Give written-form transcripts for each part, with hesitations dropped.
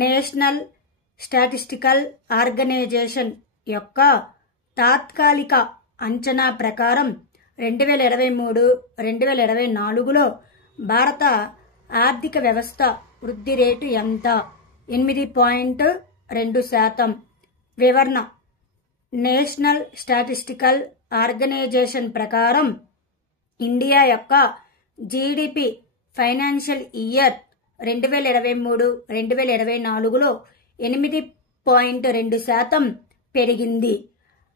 National statistical organisation యొక్క తాత్కాలిక అంచనా ప్రకారం 2023-2024లో భారత ఆర్థిక వ్యవస్థ వృద్ధి రేటు ఎంత? 8.2%. వివరణ: నేషనల్ స్టాటిస్టికల్ ఆర్గనైజేషన్ ప్రకారం ఇండియా యొక్క జీడిపి ఫైనాన్షియల్ ఇయర్ 2023-2024లో 8.2% పెరిగింది.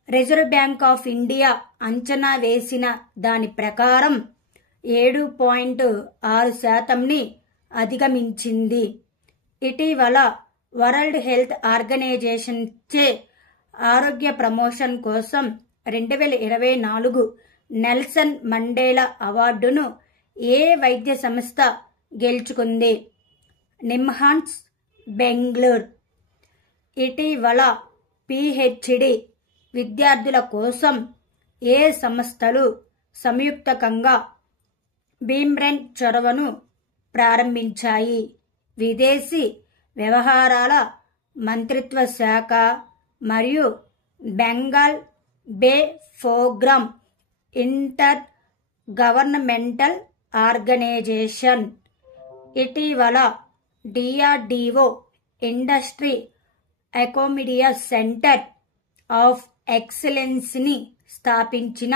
రిజర్వ్ బ్యాంక్ ఆఫ్ ఇండియా అంచనా వేసిన దాని ప్రకారం 7.6%ని అధిగమించింది. ఇటీవల వరల్డ్ హెల్త్ ఆర్గనైజేషన్ చే ఆరోగ్య ప్రమోషన్ కోసం 2024 నెల్సన్ మండేలా అవార్డును ఏ వైద్య సంస్థ గెలుచుకుంది? నిమ్హాన్స్, బెంగళూరు. ఇటీవల పిహెచ్డి విద్యార్థుల కోసం ఏ సంస్థలు సంయుక్తంగా భీమ్రెన్ చొరవను ప్రారంభించాయి? విదేశీ వ్యవహారాల మంత్రిత్వ శాఖ మరియు బెంగాల్ బే ప్రోగ్రామ్ ఇంటర్ గవర్నమెంటల్ ఆర్గనైజేషన్. ఇటీవల DRDO industry academia centre of excellence ని స్థాపించిన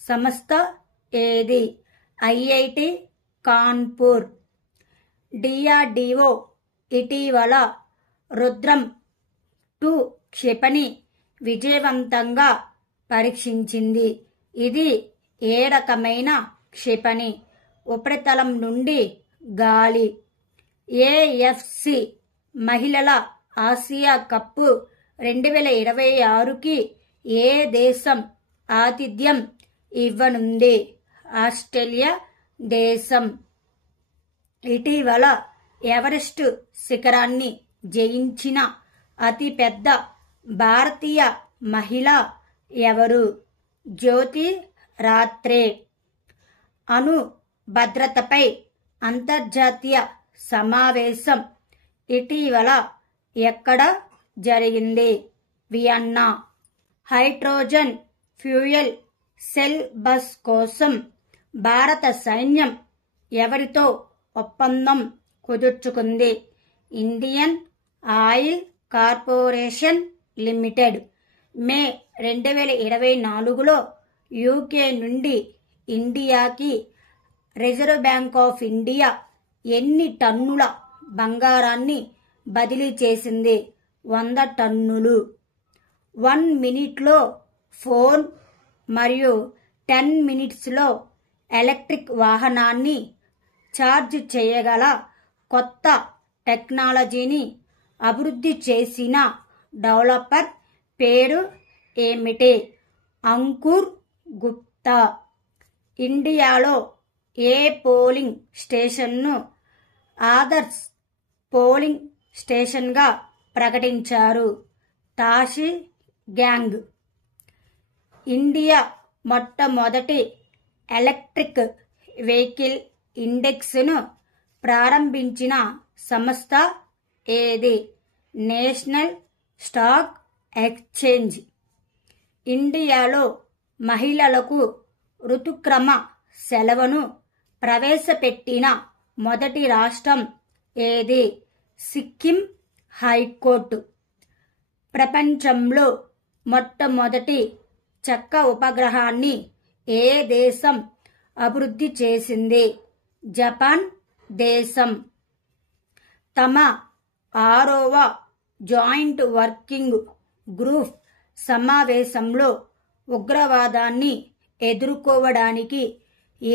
సంస్థ ఏది? ఐఐటి కాన్పూర్. డిఆర్డిఓ ఇటీవల రుద్రం 2 క్షిపణి విజయవంతంగా పరీక్షించింది. ఇది ఏ రకమైన క్షిపణి? ఉపరితలం నుండి గాలి. ఏఎఫ్సి మహిళల ఆసియా కప్ 2026కి ఏ దేశం ఆతిథ్యం ఇవ్వనుంది? ఆస్ట్రేలియా దేశం. ఇటీవల ఎవరెస్ట్ శిఖరాన్ని జయించిన అతిపెద్ద భారతీయ మహిళ ఎవరు? జ్యోతి రాత్రే. అణు భద్రతపై అంతర్జాతీయ సమావేశం ఇటీవల ఎక్కడ జరిగింది? Vienna. Hydrogen fuel cell bus కోసం భారత సైన్యం ఎవరితో ఒప్పందం కుదుర్చుకుంది? Indian Oil Corporation Limited. May 2024లో యూకే నుండి ఇండియాకి రిజర్వ్ బ్యాంక్ ఆఫ్ ఇండియా ఎన్ని టన్నుల బంగారాన్ని బదిలీ చేసింది? 100 టన్నులు. 1 మినిట్లో ఫోన్ మరియు 10 మినిట్స్లో ఎలక్ట్రిక్ వాహనాన్ని ఛార్జ్ చేయగల కొత్త టెక్నాలజీని అభివృద్ధి చేసిన డెవలపర్ పేరు ఏమిటి? అంకుర్ గుప్తా. ఇండియాలో ఏ పోలింగ్ స్టేషన్ను ఆదర్శ్ పోలింగ్ స్టేషన్గా ప్రకటించారు? తాషి గ్యాంగ్. ఇండియా మొట్టమొదటి ఎలక్ట్రిక్ వెహికల్ ఇండెక్స్ను ప్రారంభించిన సంస్థ ఏది? National stock exchange. ఇండియాలో మహిళలకు ఋతుక్రమ సెలవును ప్రవేశపెట్టిన మొదటి రాష్ట్రం ఏది? సిక్కిం హైకోర్టు. ప్రపంచంలో మొట్టమొదటి చెక్క ఉపగ్రహాన్ని ఏ దేశం అభివృద్ధి చేసింది? జపాన్ దేశం. తమ 6వ జాయింట్ వర్కింగ్ గ్రూప్ సమావేశంలో ఉగ్రవాదాన్ని ఎదుర్కోవడానికి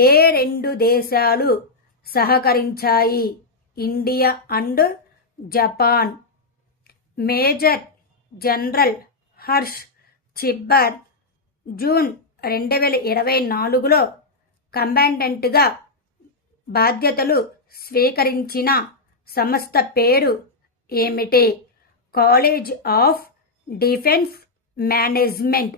ఏ 2 దేశాలు సహకరించాయి? India and Japan. Major general Harsh Chibber June 2024లో కమాండెంట్గా బాధ్యతలు స్వీకరించిన సంస్థ పేరు ఏమిటి? College of Defence management.